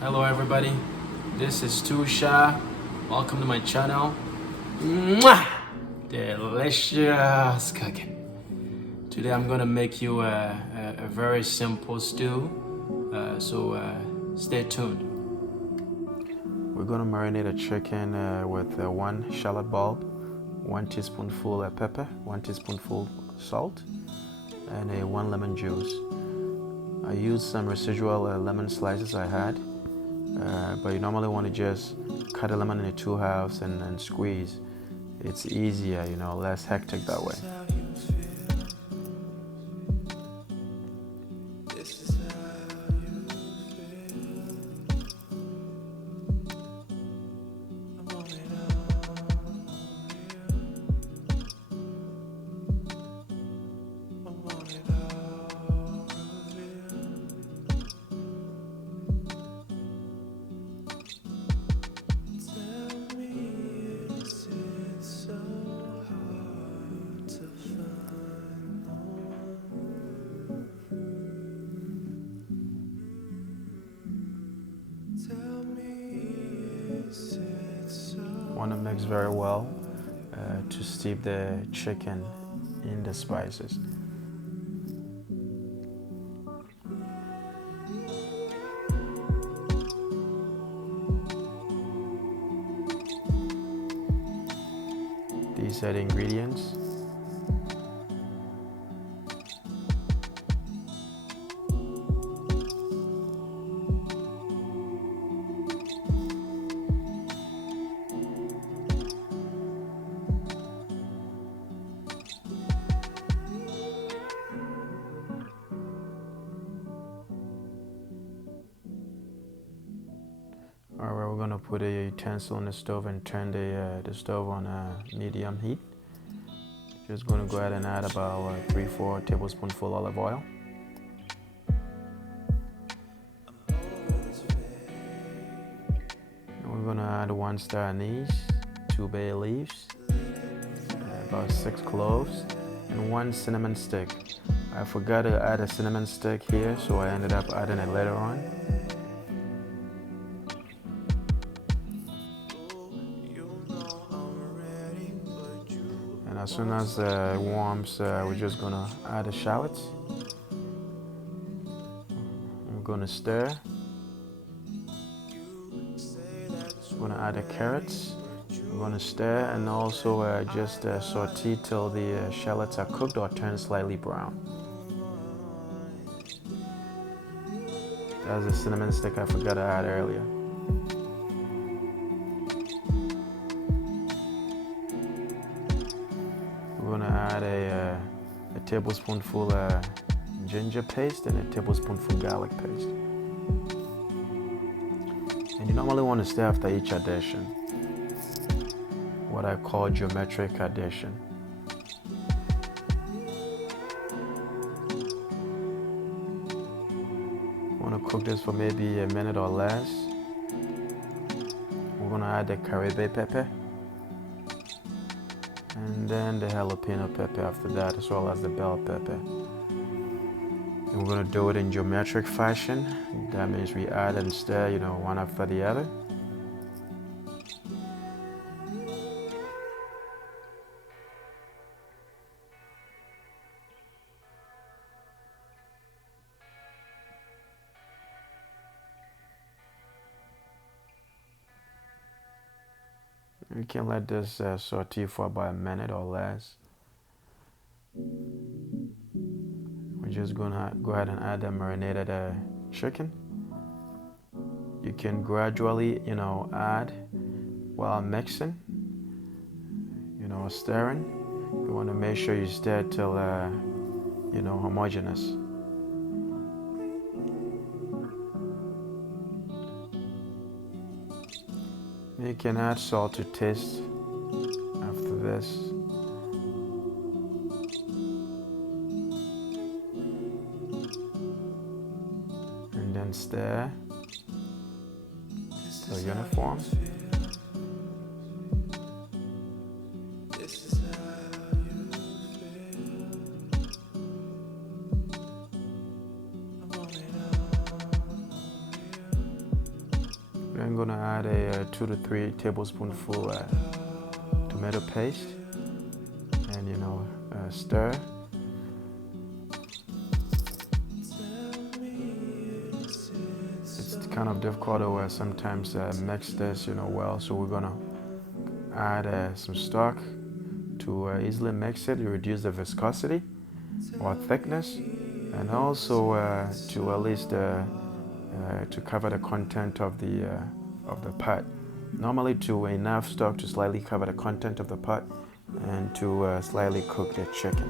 Hello everybody, this is shah. Welcome to my channel. Mwah! Delicious cooking. Today I'm gonna make you a very simple stew, so stay tuned. We're gonna marinate a chicken with one shallot bulb, 1 teaspoonful of pepper, 1 teaspoonful salt, and one lemon juice. I used some residual lemon slices I had. But you normally want to just cut a lemon into two halves and squeeze. It's easier, less hectic that way. Want to mix very well to steep the chicken in the spices. These are the ingredients. Alright, we're gonna put a utensil on the stove and turn the stove on medium heat. Just gonna go ahead and add about 3-4 tablespoonful olive oil. And we're gonna add 1 star anise, 2 bay leaves, about 6 cloves, and 1 cinnamon stick. I forgot to add a cinnamon stick here, so I ended up adding it later on. And as soon as it warms, we're just gonna add the shallots. We're gonna stir. We're gonna add the carrots. We're gonna stir and also just saute till the shallots are cooked or turn slightly brown. That's the cinnamon stick I forgot to add earlier. We're gonna add a tablespoonful ginger paste and a tablespoonful garlic paste. And you normally want to stir after each addition, what I call geometric addition. Want to cook this for maybe a minute or less. We're gonna add the Caribe pepper and then the jalapeno pepper after that, as well as the bell pepper. And we're gonna do it in geometric fashion. That means we add and stir, one after the other. You can let this saute for about a minute or less. We're just gonna go ahead and add the marinated chicken. You can gradually, add while mixing, stirring. You want to make sure you stir till, homogeneous. You can add salt to taste after this. And then stir till uniform. Then I'm gonna add a 2 to 3 tablespoonful tomato paste, and stir. It's kind of difficult to sometimes mix this well, so we're gonna add some stock to easily mix it, reduce the viscosity or thickness, and also to at least to cover the content of the pot. Normally to enough stock to slightly cover the content of the pot and to slightly cook the chicken.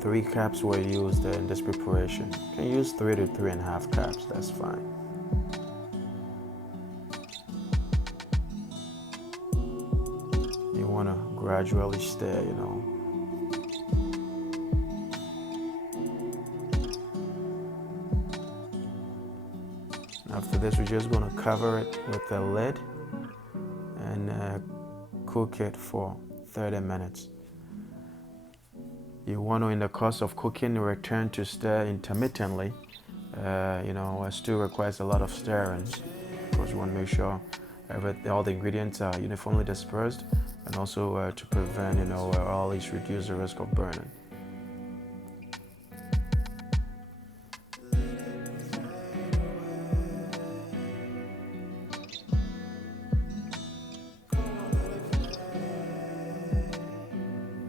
3 cups were used in this preparation. You can use 3 to 3.5 cups, that's fine. You want to gradually stir, After this, we're just going to cover it with a lid and cook it for 30 minutes. You want to, in the course of cooking, return to stir intermittently. A stew requires a lot of stirring because you want to make sure all the ingredients are uniformly dispersed, and also to prevent, or at least reduce the risk of burning.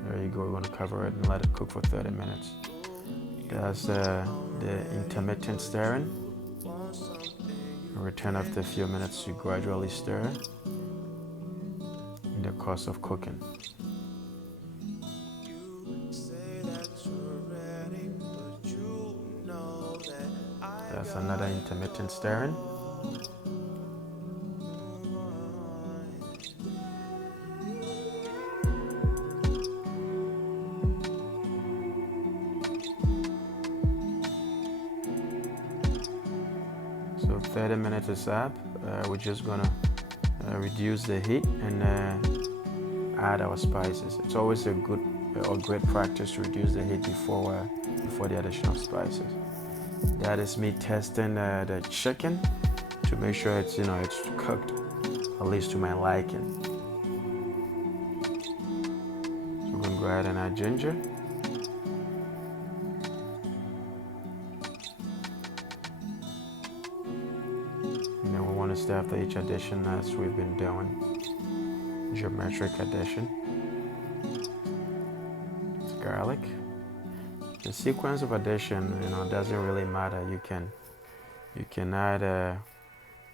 There you go. We're going to cover it and let it cook for 30 minutes. That's the intermittent stirring. Return after a few minutes to gradually stir in the course of cooking. That's another intermittent stirring. So 30 minutes is up. We're just gonna reduce the heat and add our spices. It's always a good or great practice to reduce the heat before the addition of spices. That is me testing the chicken to make sure it's cooked, at least to my liking. So we're gonna go ahead and add ginger. To stir after each addition, as we've been doing. Geometric addition. It's garlic. The sequence of addition, doesn't really matter. You can add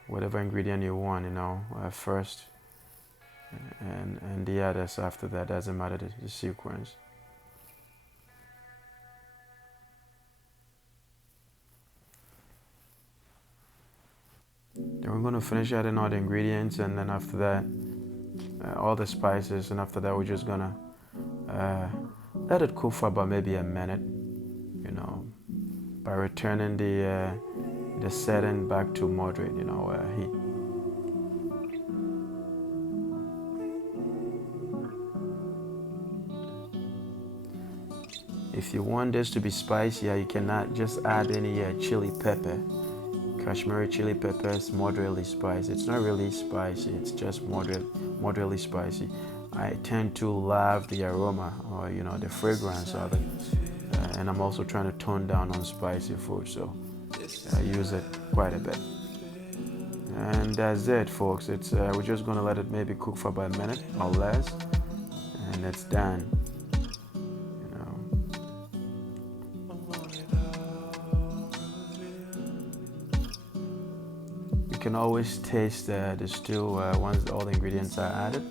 whatever ingredient you want, first, and the others after that. Doesn't matter the sequence. Then we're going to finish adding all the ingredients, and then after that all the spices, and after that we're just going to let it cook for about maybe a minute, by returning the setting back to moderate heat. If you want this to be spicier, you cannot just add any chili pepper. Kashmiri chili pepper is moderately spicy. It's not really spicy, it's just moderately spicy. I tend to love the aroma, or the fragrance of it, and I'm also trying to tone down on spicy food, so I use it quite a bit. And that's it, folks. It's we're just gonna let it maybe cook for about a minute or less, and it's done. You can always taste the stew once all the ingredients are added.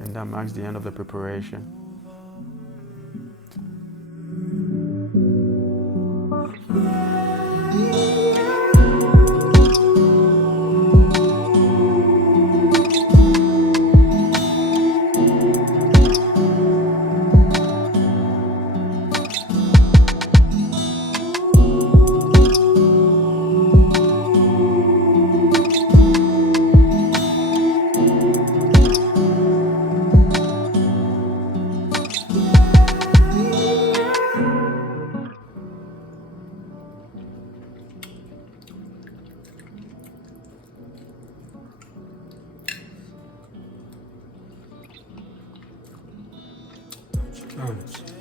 And that marks the end of the preparation.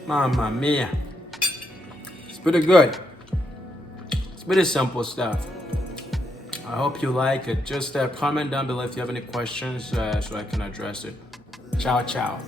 Mamma mia. It's pretty good. It's pretty simple stuff. I hope you like it. Just comment down below if you have any questions so I can address it. Ciao, ciao.